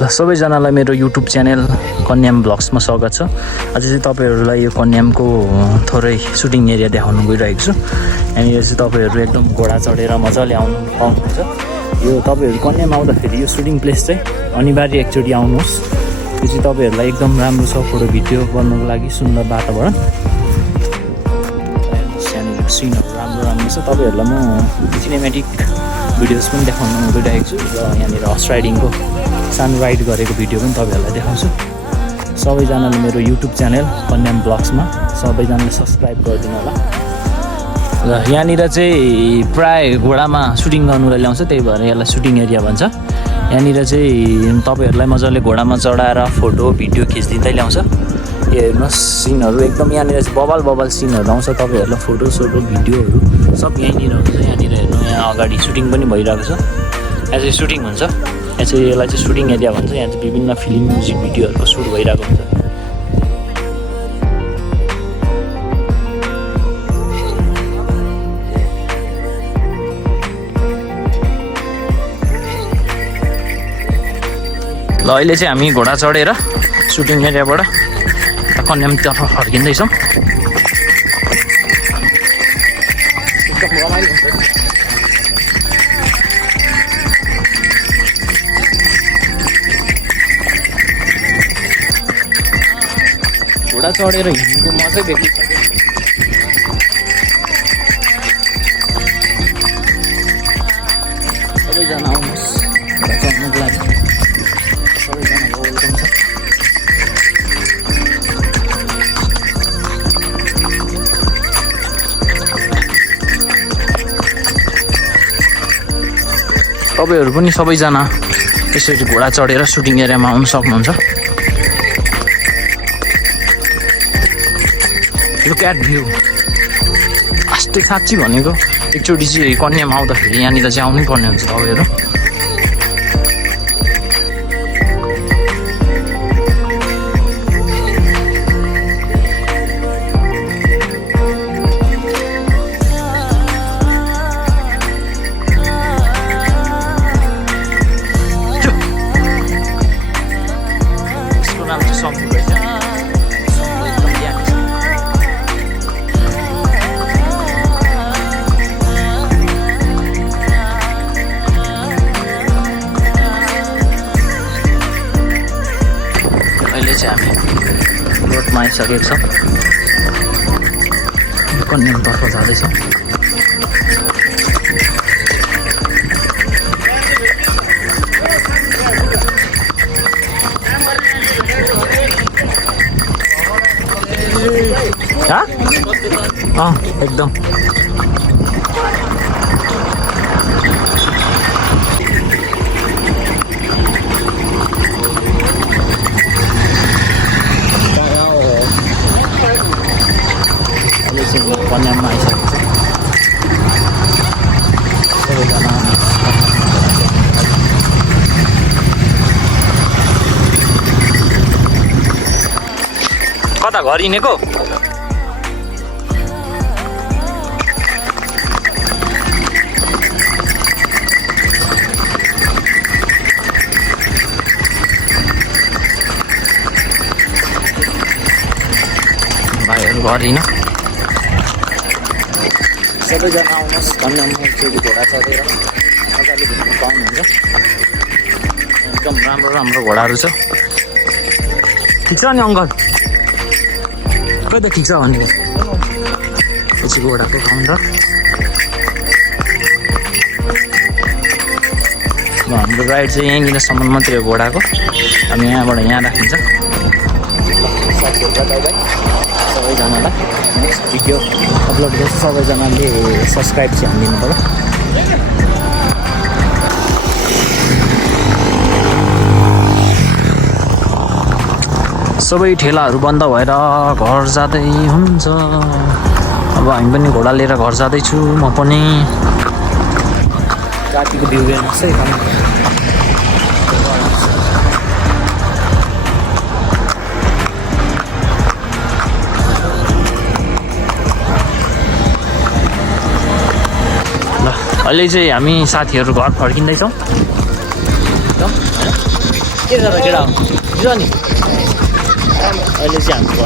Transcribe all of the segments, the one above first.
ल सबैजनालाई मेरो युट्युब च्यानल कन्याम ब्लग्समा स्वागत छ। आज चाहिँ तपाईहरुलाई यो कन्यामको थोरै सुटिङ एरिया देखाउन गइरहेको छु। यहाँनिर चाहिँ तपाईहरु एकदम घोडा चढेर मजाले आउनु पाउनुहुन्छ। यो तपाईहरु कन्याम आउँदाखेरि यो सुटिङ प्लेस चाहिँ अनिवार्य एकचोटि आउनुहोस्। यो चाहिँ तपाईहरुलाई एकदम राम्रो छ फोटो भिडियो गर्नको लागि सुन्दर वातावरण। यहाँनिर सिनहरु राम्रो छ। तपाईहरुलाई म सिनेमेटिक भिडियोज पनि देखाउन गइरहेको छु र यहाँनिर हर्स राइडिङको सानो राइड गरेको भिडियो पनि तपाईहरुलाई देखाउँछु। सबैजनाले मेरो युट्युब च्यानल कन्याम ब्लग्समा सबैजनाले सब्स्क्राइब गरिदिनु होला। र यहाँनिर चाहिँ प्राय घोडामा सुटिङ गर्नुलाई ल्याउँछ, त्यही भएर यसलाई सुटिङ एरिया भन्छ। यहाँनिर चाहिँ तपाईहरुलाई मजाले घोडामा चढाएर फोटो भिडियो खिच्दिँदै ल्याउँछ। यो हेर्नुहोस् सिनहरु एकदम यहाँनिर चाहिँ बबाल सिनहरु आउँछ। तपाईहरुलाई फोटो सोटो भिडियोहरु सब यहीँनिर हुन्छ। यहाँनिर हेर्नु यहाँ अगाडि सुटिङ पनि भइरहेको छ। यहाँ चाहिँ सुटिङ हुन्छ। यहाँ चाहिँ यसलाई चाहिँ सुटिङ एरिया भन्छ। यहाँ चाहिँ विभिन्न फिल्म म्युजिक भिडियोहरुको सुट भइरहेको हुन्छ। ल अहिले चाहिँ हामी घोडा चढेर सुटिङ एरियाबाट कन्यामतर्फ फर्किँदैछौँ। एकदम रमाइलो हुन्छ। घोडा चढेर हिँड्नुको मजै बेग्लै छ क्या। सबैजना आउनुहोस् घोडा चढ्नुको लागि। सबैजनाको वेलकम छ। तपाईहरु पनि सबैजना यसरी घोडा चढेर सुटिङ एरियामा आउन सक्नुहुन्छ। Look at view. अस्ति साँच्ची भनेको एकचोटि चाहिँ कन्याम आउँदाखेरि यहाँनिर चाहिँ आउनै पर्ने हुन्छ तपाईहरु। यसको नाम चाहिँ सम्पु रहेछ। अहिले चाहिँ हामी रोडमा आइसकेको छौँ। कन्यामतर्फ जाँदैछौँ। एकदम कन्याममा आइसकेको छ। सबैजना कता घर हिँडेको? भाइहरू घर हिँड। सबैजना आउनुहोस् कन्याममा एकचोटि घोडा चढेर मजाले घुम्नु पाउनुहुन्छ। एकदम राम्रो घोडाहरू छ। ठिक छ नि अङ्कल? खै त ठिक छ भने पछि घोडाको काउन्टर। हाम्रो राइड चाहिँ यहीँनिरसम्म मात्रै हो घोडाको। हामी यहाँबाट यहाँ राखिन्छ। सबैजनालाई नेक्स्ट भिडियो अपलोड गर्छु। सबैजनाले सब्सक्राइब चाहिँ हानिदिनु पर्यो। सबै ठेलाहरू बन्द भएर घर जाँदै हुन्छ। अब हामी पनि घोडा लिएर घर जाँदैछु। म पनि रातिको भ्यू हेर्नुहोस् है। अहिले चाहिँ हामी साथीहरू घर फर्किँदैछौँ। एकदम के छ त केटा हिजो नि अहिले चाहिँ हाम्रो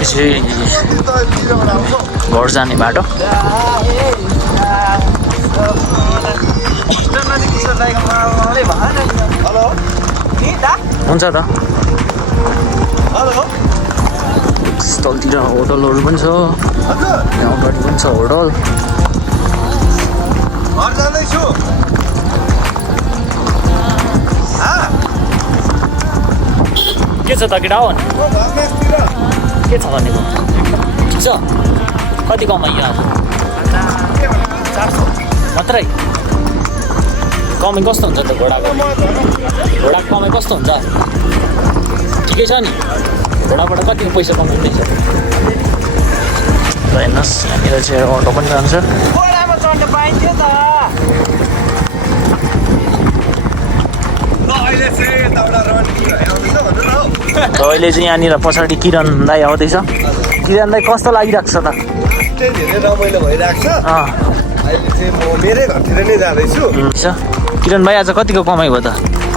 यसरी घर जाने बाटो हुन्छ त तलतिर होटलहरू पनि छ यहाँ अगाडि पनि छ होटल के छ त केटा हो के छ भनेको ठिक छ कति कमाइयो आज 400 मात्रै कमाइ कस्तो हुन्छ त घोडाको कमाइ कस्तो हुन्छ ठिकै छ नि घोडाबाट कतिको पैसा कमाउँदैछ हेर्नुहोस् यहाँनिर चाहिँ अटो पनि जान्छ अहिले चाहिँ यहाँनिर पछाडि किरण दाई आउँदैछ किरण दाई कस्तो लागिरहेको छ त धेरै रमाइलो भइरहेको छ अहिले चाहिँ म मेरै घरतिर नै जाँदैछु किरण भाइ आज कतिको कमाइ भयो त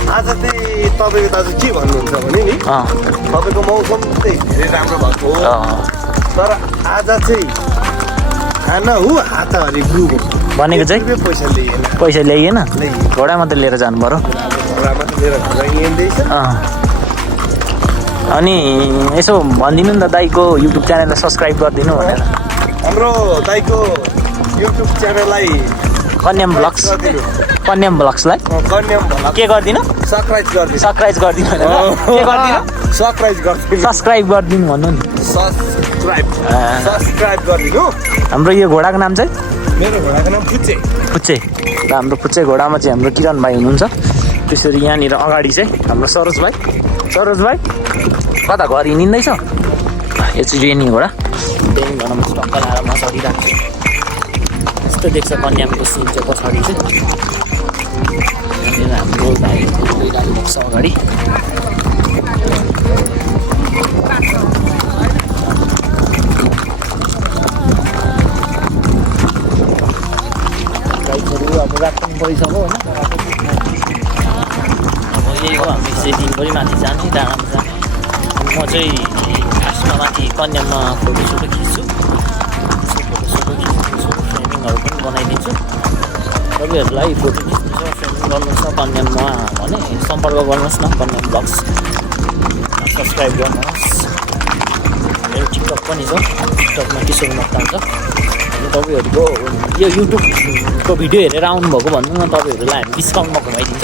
आज चाहिँ तपाईँको दाजु के भन्नुहुन्छ भने नि तपाईँको मौसम चाहिँ धेरै राम्रो भएको हो तर आज चाहिँ खाना हो हातहरि गुगो भनेको चाहिँ पैसा ल्याइएन घोडा मात्रै लिएर जानु पर्यो घोडामा त लिएर घर हिँड्दैछ अनि यसो भनिदिनु नि त दाइको युट्युब च्यानललाई सब्सक्राइब गरिदिनु भनेर हाम्रो दाइको युट्युब च्यानललाई कन्याम ब्लग्सलाई के गरिदिनु सब्सक्राइब गरिदिनु के गरिदिनु सब्सक्राइब गरिदिनु भन्नु नि सब्सक्राइब गरिदिनु हाम्रो यो घोडाको नाम चाहिँ मेरो घोडाको नाम फुच्चे र हाम्रो फुच्चे घोडामा चाहिँ हाम्रो किरण भाइ हुनुहुन्छ त्यसरी यहाँनिर अगाडि चाहिँ हाम्रो सरोज भाइ कता घर हिँड्दैछ यो चाहिँ रेनी घोडा रेनी घोडामा चाहिँ टक्क लाएर म चढिरहेको छु यस्तो देख्छ कन्यामको सिन चाहिँ पछाडि चाहिँ यहाँनिर हाम्रो भाइहरू गइरहेको देख्छ अगाडि बाइकहरू अब रात पनि परिसक्यो होइन अब यही हो हामी चाहिँ दिनभरि माथि जाने डाँडामा जाने म चाहिँ खासमा माथि कन्याममा फोटोसोटो खिच्छु फ्रेमिङहरू पनि बनाइदिन्छु तपाईँहरूलाई फोटो खिच्नु छ फ्रेमिङ गर्नु छ कन्याममा भने सम्पर्क गर्नुहोस् न कन्याम ब्लग्स सब्सक्राइब गर्नुहोस् मेरो टिकटक पनि छ टिकटकमा किशोर मक्तान छ अनि तपाईँहरूको यो युट्युबको भिडियो हेरेर आउनुभएको भन्नु न तपाईँहरूलाई हामी डिस्काउन्टमा घुमाइदिन्छ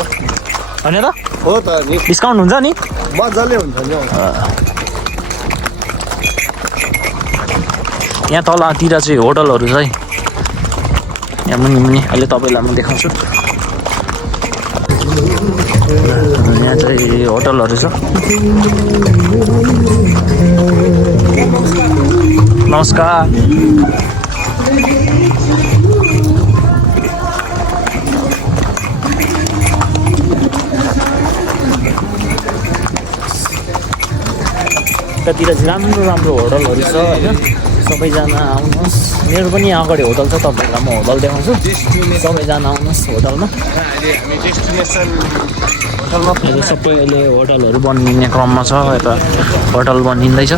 होइन त हो त नि डिस्काउन्ट हुन्छ नि मजाले हुन्छ नि यहाँ तलतिर चाहिँ होटलहरू छ है यहाँ मुनि अहिले तपाईँलाई म देखाउँछु यहाँ चाहिँ होटलहरू छ नमस्कार यतातिर चाहिँ राम्रो होटलहरू छ होइन सबैजना आउनुहोस् मेरो पनि यहाँ अगाडि होटल छ तपाईँहरूलाई म होटल देखाउँछु सबैजना आउनुहोस् होटलमा सबै अहिले होटलहरू बनिने क्रममा छ यता होटल बनिँदैछ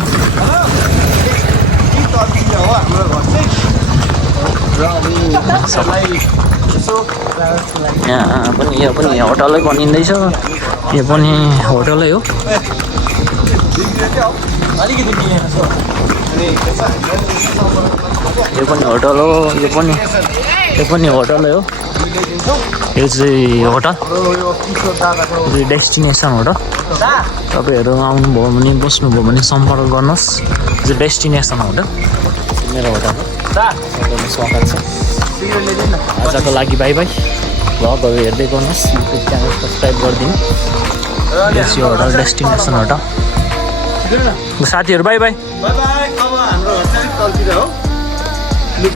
यहाँ पनि यो पनि होटलै बनिँदैछ यो पनि होटलै हो यो पनि होटल हो यो पनि होटलै हो यो चाहिँ होटल डेस्टिनेसन होटल तपाईँहरू आउनुभयो भने बस्नुभयो भने सम्पर्क गर्नुहोस् यो डेस्टिनेसन होटल मेरो होटल स्वागत छ आजको लागि बाई बाई भ्लगहरू हेर्दै गर्नुहोस् युट्युब च्यानल सब्सक्राइब गरिदिनु यो होटल डेस्टिनेसन होटल साथीहरू बाई बाई अब हाम्रो घर चाहिँ तलतिर हो